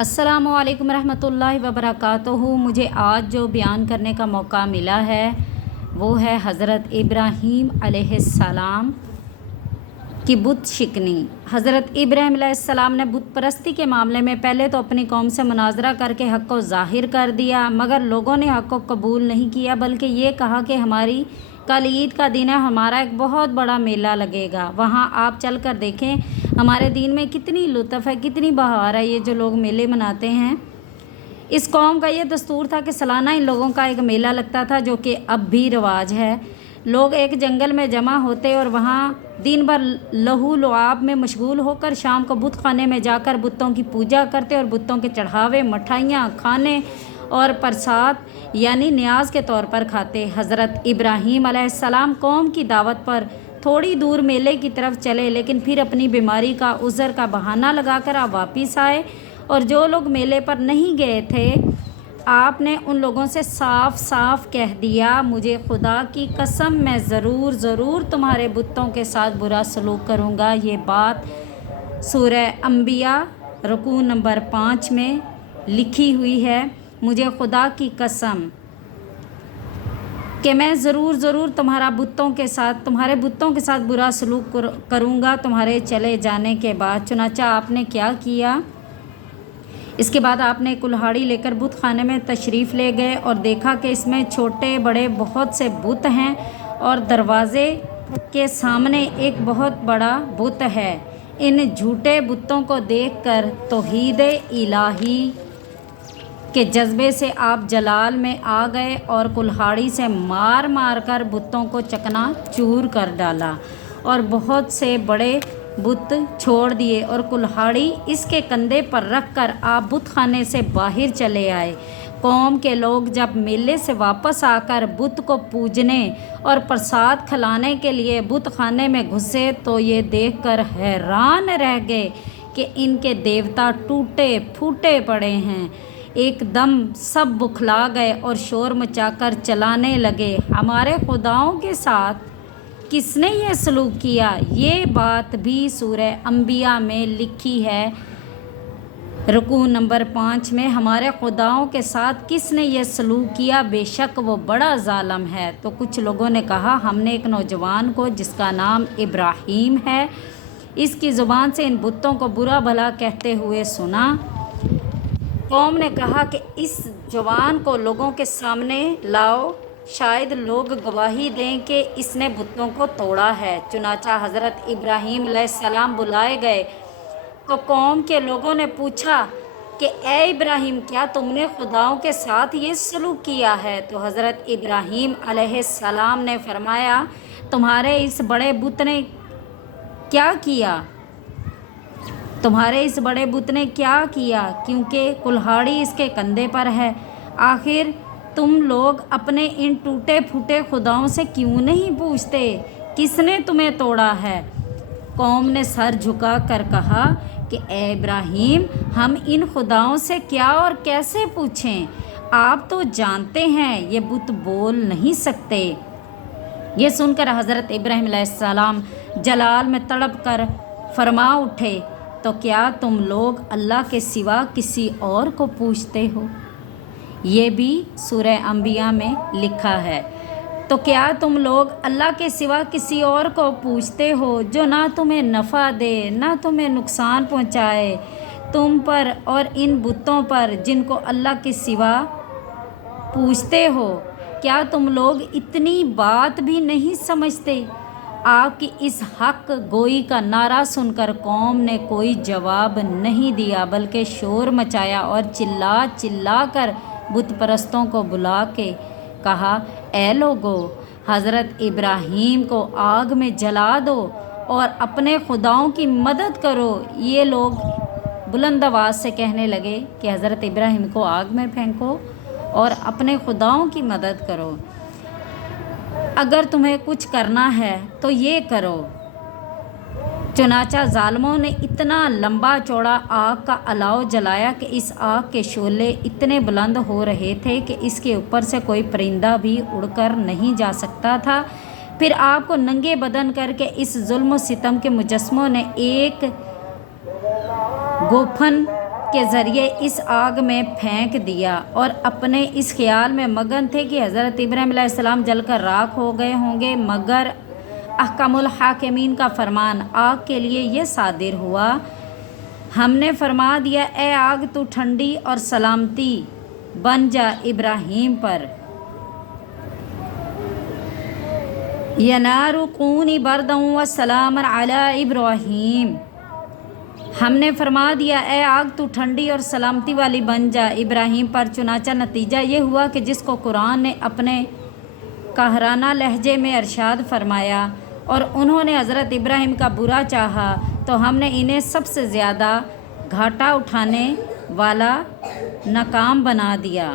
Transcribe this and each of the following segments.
अस्सलामु अलैकुम रहमतुल्लाहि व बरकातुहू। मुझे आज जो बयान करने का मौका मिला है वो है हज़रत इब्राहीम अलैहिस्सलाम की बुत शिकनी। हज़रत इब्राहीम अलैहिस्सलाम ने बुत परस्ती के मामले में पहले तो अपनी कौम से मुनाजरा करके हक़ को ज़ाहिर कर दिया, मगर लोगों ने हक़ को कबूल नहीं किया, बल्कि ये कहा कि हमारी कल ईद का दिन है, हमारा एक बहुत बड़ा मेला लगेगा, वहाँ आप चल कर देखें। हमारे दीन में कितनी लुत्फ़ है, कितनी बहार है, ये जो लोग मेले मनाते हैं। इस कौम का ये दस्तूर था कि सालाना इन लोगों का एक मेला लगता था, जो कि अब भी रिवाज है। लोग एक जंगल में जमा होते और वहाँ दिन भर लहू लुआब में मशगूल होकर शाम को बुत खाने में जाकर बुतों की पूजा करते और बुतों के चढ़ावे, मिठाइयाँ, खाने और प्रसाद यानी न्याज के तौर पर खाते। हज़रत इब्राहीम अलैहिस्सलाम कौम की दावत पर थोड़ी दूर मेले की तरफ चले, लेकिन फिर अपनी बीमारी का उज़र का बहाना लगाकर आप वापस आए, और जो लोग मेले पर नहीं गए थे आपने उन लोगों से साफ साफ कह दिया, मुझे खुदा की कसम मैं ज़रूर तुम्हारे बुतों के साथ बुरा सलूक करूँगा। ये बात सूरह अंबिया रुकू नंबर 5 में लिखी हुई है। मुझे खुदा की कसम कि मैं ज़रूर तुम्हारे बुतों के साथ बुरा सलूक करूँगा तुम्हारे चले जाने के बाद। चुनाचा आपने क्या किया? इसके बाद आपने कुल्हाड़ी लेकर बुत खाने में तशरीफ़ ले गए और देखा कि इसमें छोटे बड़े बहुत से बुत हैं और दरवाज़े के सामने एक बहुत बड़ा बुत है। इन झूठे बुतों को देखकर तौहीद इलाही के जज्बे से आप जलाल में आ गए और कुल्हाड़ी से मार कर बुतों को चकना चूर कर डाला और बहुत से बड़े बुत छोड़ दिए, और कुल्हाड़ी इसके कंधे पर रखकर आप बुत खाने से बाहर चले आए। कौम के लोग जब मेले से वापस आकर बुत को पूजने और प्रसाद खिलाने के लिए बुत खाने में घुसे तो ये देखकर हैरान रह गए कि इनके देवता टूटे फूटे पड़े हैं। एकदम सब बुखला गए और शोर मचाकर चलाने लगे, हमारे खुदाओं के साथ किसने ये सलूक किया? ये बात भी सूरह अंबिया में लिखी है रुकू नंबर 5 में, हमारे खुदाओं के साथ किसने ये सलूक किया, बेशक वो बड़ा ज़ालिम है। तो कुछ लोगों ने कहा, हमने एक नौजवान को जिसका नाम इब्राहीम है, इसकी ज़ुबान से इन बुतों को बुरा भला कहते हुए सुना। कौम ने कहा कि इस जवान को लोगों के सामने लाओ, शायद लोग गवाही दें कि इसने बुतों को तोड़ा है। चुनाचा हज़रत इब्राहीम अलैहिस्सलाम बुलाए गए तो कौम के लोगों ने पूछा कि ए इब्राहीम, क्या तुमने खुदाओं के साथ ये सलूक किया है? तो हज़रत इब्राहीम अलैहिस्सलाम ने फरमाया, तुम्हारे इस बड़े बुत ने क्या किया? क्योंकि कुल्हाड़ी इसके कंधे पर है। आखिर तुम लोग अपने इन टूटे फूटे खुदाओं से क्यों नहीं पूछते किसने तुम्हें तोड़ा है? कौम ने सर झुका कर कहा कि ए इब्राहीम, हम इन खुदाओं से क्या और कैसे पूछें? आप तो जानते हैं ये बुत बोल नहीं सकते। ये सुनकर हज़रत इब्राहीम अलैहिस्सलाम जलाल में तड़प कर फरमा उठे, तो क्या तुम लोग अल्लाह के सिवा किसी और को पूछते हो? ये भी सूरह अंबिया में लिखा है। तो क्या तुम लोग अल्लाह के सिवा किसी और को पूछते हो जो ना तुम्हें नफ़ा दे ना तुम्हें नुकसान पहुँचाए, तुम पर और इन बुतों पर जिनको अल्लाह के सिवा पूछते हो? क्या तुम लोग इतनी बात भी नहीं समझते? आपकी इस हक गोई का नारा सुनकर कौम ने कोई जवाब नहीं दिया, बल्कि शोर मचाया और चिल्ला कर बुत परस्तों को बुला के कहा, ए लोगो, हज़रत इब्राहीम को आग में जला दो और अपने खुदाओं की मदद करो। ये लोग बुलंद आवाज़ से कहने लगे कि हज़रत इब्राहीम को आग में फेंको और अपने खुदाओं की मदद करो। अगर तुम्हें कुछ करना है तो ये करो। चुनाचा ज़ालिमों ने इतना लंबा चौड़ा आग का अलाव जलाया कि इस आग के शोले इतने बुलंद हो रहे थे कि इसके ऊपर से कोई परिंदा भी उड़कर नहीं जा सकता था। फिर आपको नंगे बदन करके इस जुल्म सितम के मुजस्मों ने एक गोफन کے ذریعے اس آگ میں پھینک دیا اور اپنے اس خیال میں مگن تھے کہ حضرت ابراہیم علیہ السلام جل کر راکھ ہو گئے ہوں گے، مگر احکم الحاکمین کا فرمان آگ کے لیے یہ صادر ہوا، ہم نے فرما دیا اے آگ تو ٹھنڈی اور سلامتی بن جا ابراہیم پر، یا نار کونی بردا وسلاما علی ابراہیم، ہم نے فرما دیا اے آگ تو ٹھنڈی اور سلامتی والی بن جا ابراہیم پر۔ چنانچہ نتیجہ یہ ہوا کہ جس کو قرآن نے اپنے قاہرانہ لہجے میں ارشاد فرمایا اور انہوں نے حضرت ابراہیم کا برا چاہا تو ہم نے انہیں سب سے زیادہ گھاٹا اٹھانے والا ناکام بنا دیا۔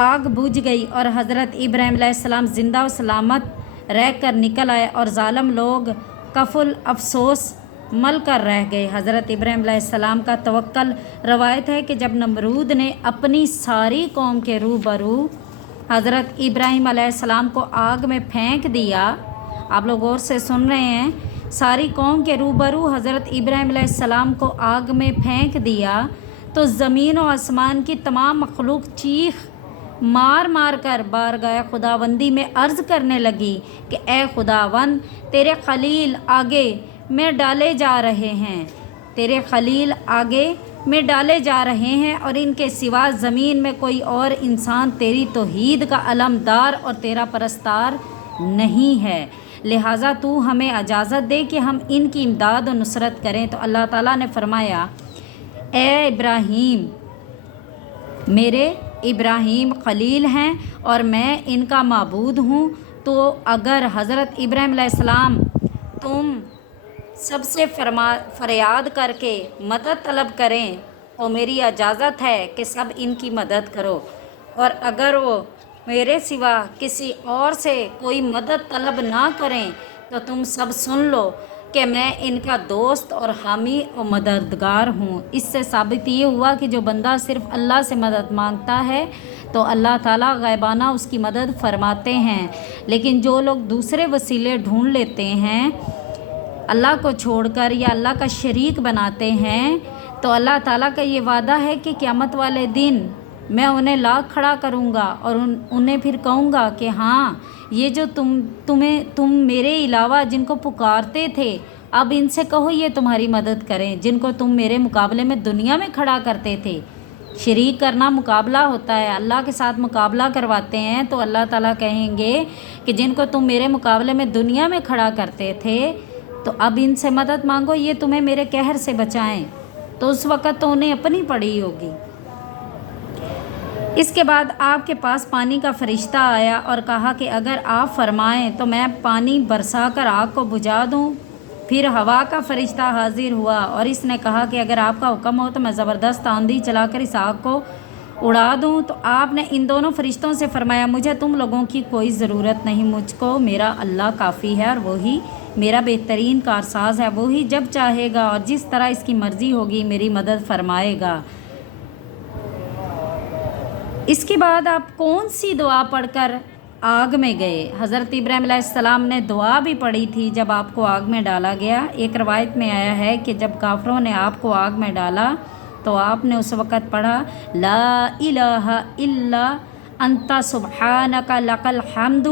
آگ بجھ گئی اور حضرت ابراہیم علیہ السلام زندہ و سلامت رہ کر نکل آئے اور ظالم لوگ کف افسوس مل کر رہ گئے۔ حضرت ابراہیم علیہ السلام کا توکل، روایت ہے کہ جب نمرود نے اپنی ساری قوم کے روبرو حضرت ابراہیم علیہ السلام کو آگ میں پھینک دیا، آپ لوگ غور سے سن رہے ہیں، ساری قوم کے روبرو حضرت ابراہیم علیہ السلام کو آگ میں پھینک دیا تو زمین و آسمان کی تمام مخلوق چیخ مار مار کر بارگاہ خداوندی میں عرض کرنے لگی کہ اے خداوند، تیرے خلیل آگے میں ڈالے جا رہے ہیں، تیرے خلیل آگے میں ڈالے جا رہے ہیں اور ان کے سوا زمین میں کوئی اور انسان تیری توحید کا علمدار اور تیرا پرستار نہیں ہے، لہٰذا تو ہمیں اجازت دے کہ ہم ان کی امداد و نصرت کریں۔ تو اللہ تعالیٰ نے فرمایا اے ابراہیم، میرے ابراہیم خلیل ہیں اور میں ان کا معبود ہوں، تو اگر حضرت ابراہیم علیہ السلام تم سب سے فریاد کر کے مدد طلب کریں تو میری اجازت ہے کہ سب ان کی مدد کرو، اور اگر وہ میرے سوا کسی اور سے کوئی مدد طلب نہ کریں تو تم سب سن لو کہ میں ان کا دوست اور حامی و مددگار ہوں۔ اس سے ثابت یہ ہوا کہ جو بندہ صرف اللہ سے مدد مانگتا ہے تو اللہ تعالیٰ غیبانہ اس کی مدد فرماتے ہیں، لیکن جو لوگ دوسرے وسیلے ڈھونڈ لیتے ہیں اللہ کو چھوڑ کر یا اللہ کا شریک بناتے ہیں، تو اللہ تعالیٰ کا یہ وعدہ ہے کہ قیامت والے دن میں انہیں لا کھڑا کروں گا اور انہیں پھر کہوں گا کہ ہاں، یہ جو تم میرے علاوہ جن کو پکارتے تھے اب ان سے کہو یہ تمہاری مدد کریں، جن کو تم میرے مقابلے میں دنیا میں کھڑا کرتے تھے۔ شریک کرنا مقابلہ ہوتا ہے، اللہ کے ساتھ مقابلہ کرواتے ہیں، تو اللہ تعالیٰ کہیں گے کہ جن کو تم میرے مقابلے میں دنیا میں کھڑا کرتے تھے تو اب ان سے مدد مانگو یہ تمہیں میرے قہر سے بچائیں، تو اس وقت تو انہیں اپنی پڑی ہوگی۔ اس کے بعد آپ کے پاس پانی کا فرشتہ آیا اور کہا کہ اگر آپ فرمائیں تو میں پانی برسا کر آگ کو بجھا دوں۔ پھر ہوا کا فرشتہ حاضر ہوا اور اس نے کہا کہ اگر آپ کا حکم ہو تو میں زبردست آندھی چلا کر اس آگ کو اڑا دوں۔ تو آپ نے ان دونوں فرشتوں سے فرمایا مجھے تم لوگوں کی کوئی ضرورت نہیں، مجھ کو میرا اللہ کافی ہے اور وہی میرا بہترین کارساز ہے، وہی جب چاہے گا اور جس طرح اس کی مرضی ہوگی میری مدد فرمائے گا۔ اس کے بعد آپ کون سی دعا پڑھ کر آگ میں گئے؟ حضرت ابراہیم علیہ السلام نے دعا بھی پڑھی تھی جب آپ کو آگ میں ڈالا گیا۔ ایک روایت میں آیا ہے کہ جب کافروں نے آپ کو آگ میں ڈالا تو آپ نے اس وقت پڑھا لا الہ الا انت سبحانک لک الحمد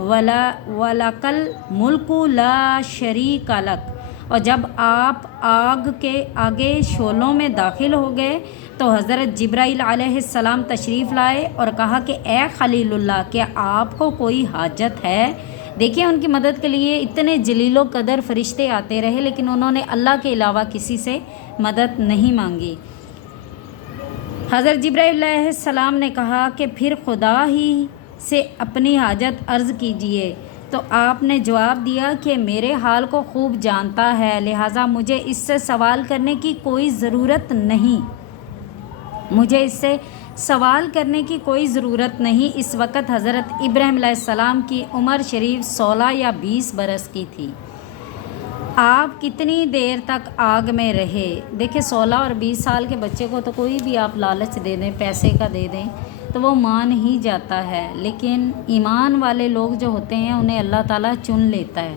ولک الملک لا شریک لک۔ اور جب آپ آگ کے آگے شعلوں میں داخل ہو گئے تو حضرت جبرائیل علیہ السلام تشریف لائے اور کہا کہ اے خلیل اللہ، کیا آپ کو کوئی حاجت ہے؟ دیکھیں ان کی مدد کے لیے اتنے جلیل و قدر فرشتے آتے رہے لیکن انہوں نے اللہ کے علاوہ کسی سے مدد نہیں مانگی۔ حضرت جبرائیل علیہ السلام نے کہا کہ پھر خدا ہی سے اپنی حاجت عرض کیجئے، تو آپ نے جواب دیا کہ میرے حال کو خوب جانتا ہے، لہٰذا مجھے اس سے سوال کرنے کی کوئی ضرورت نہیں، مجھے اس سے سوال کرنے کی کوئی ضرورت نہیں۔ اس وقت حضرت ابراہیم علیہ السلام کی عمر شریف 16 یا 20 برس کی تھی۔ آپ کتنی دیر تک آگ میں رہے؟ دیکھیں 16 اور 20 سال کے بچے کو تو کوئی بھی آپ لالچ دے دیں، پیسے کا دے دیں تو وہ مان ہی جاتا ہے، لیکن ایمان والے لوگ جو ہوتے ہیں انہیں اللہ تعالیٰ چن لیتا ہے۔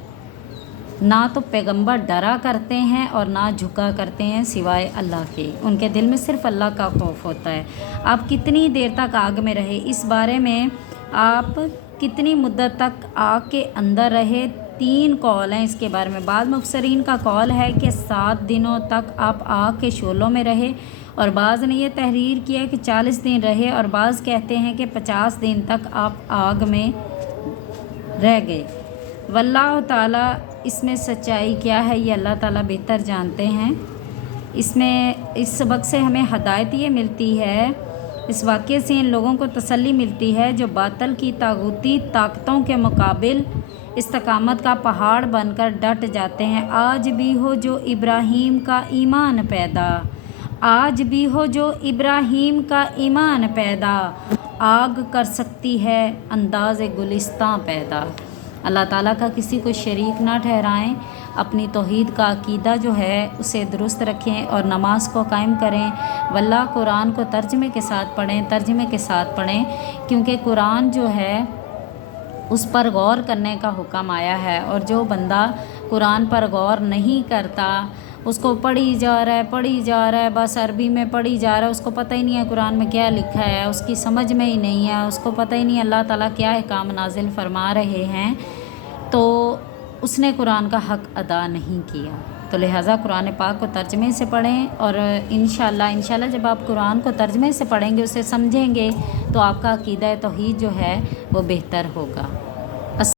ना तो पैगंबर डरा करते हैं और ना झुका करते हैं सिवाय अल्लाह के। उनके दिल में सिर्फ़ अल्लाह का खौफ होता है। आप कितनी देर तक आग में रहे, इस बारे में आप कितनी मुद्दत तक आग के अंदर रहे, 3 कौल हैं इसके बारे में। बाद मुफस्सरीन का कौल है कि 7 दिनों तक आप आग के शोलों में रहे, और बाज़ ने यह तहरीर किया कि 40 दिन रहे, और बाज़ कहते हैं कि 50 दिन तक आप आग में रह गए। वल्लाह ताला इसमें सच्चाई क्या है ये अल्लाह ताला बेहतर जानते हैं। इसमें इस सबक से हमें हदायत ये मिलती है, इस वाक़े से इन लोगों को तसल्ली मिलती है जो बातल की तागूती ताकतों के मुकाबिल इस्तकामत का पहाड़ बनकर डट जाते हैं। आज भी हो जो इब्राहीम का ईमान पैदा, आज भी हो जो इब्राहीम का ईमान पैदा, आग कर सकती है अंदाज़े गुलिस्तां पैदा। अल्लाह ताला का किसी को शरीक ना ठहराएं, अपनी तौहीद का अकीदा जो है उसे दुरुस्त रखें और नमाज को कायम करें। वल्लाह कुरान को तर्जमे के साथ पढ़ें, तर्जमे के साथ पढ़ें, क्योंकि कुरान जो है उस पर गौर करने का हुक्म आया है, और जो बंदा कुरान पर गौर नहीं करता, उसको पढ़ी जा रहा है, बस अरबी में पढ़ी जा रहा है, उसको पता ही नहीं है कुरान में क्या लिखा है, उसकी समझ में ही नहीं है, उसको पता ही नहीं अल्लाह ताला क्या अहकाम नाजिल फरमा रहे हैं, तो उसने कुरान का हक़ अदा नहीं किया। तो लिहाजा कुरान पाक को तर्जमे से पढ़ें, और इंशाअल्लाह जब आप कुरान को तर्जमे से पढ़ेंगे, उसे समझेंगे, तो आपका अकीदा तौहीद जो है वो बेहतर होगा।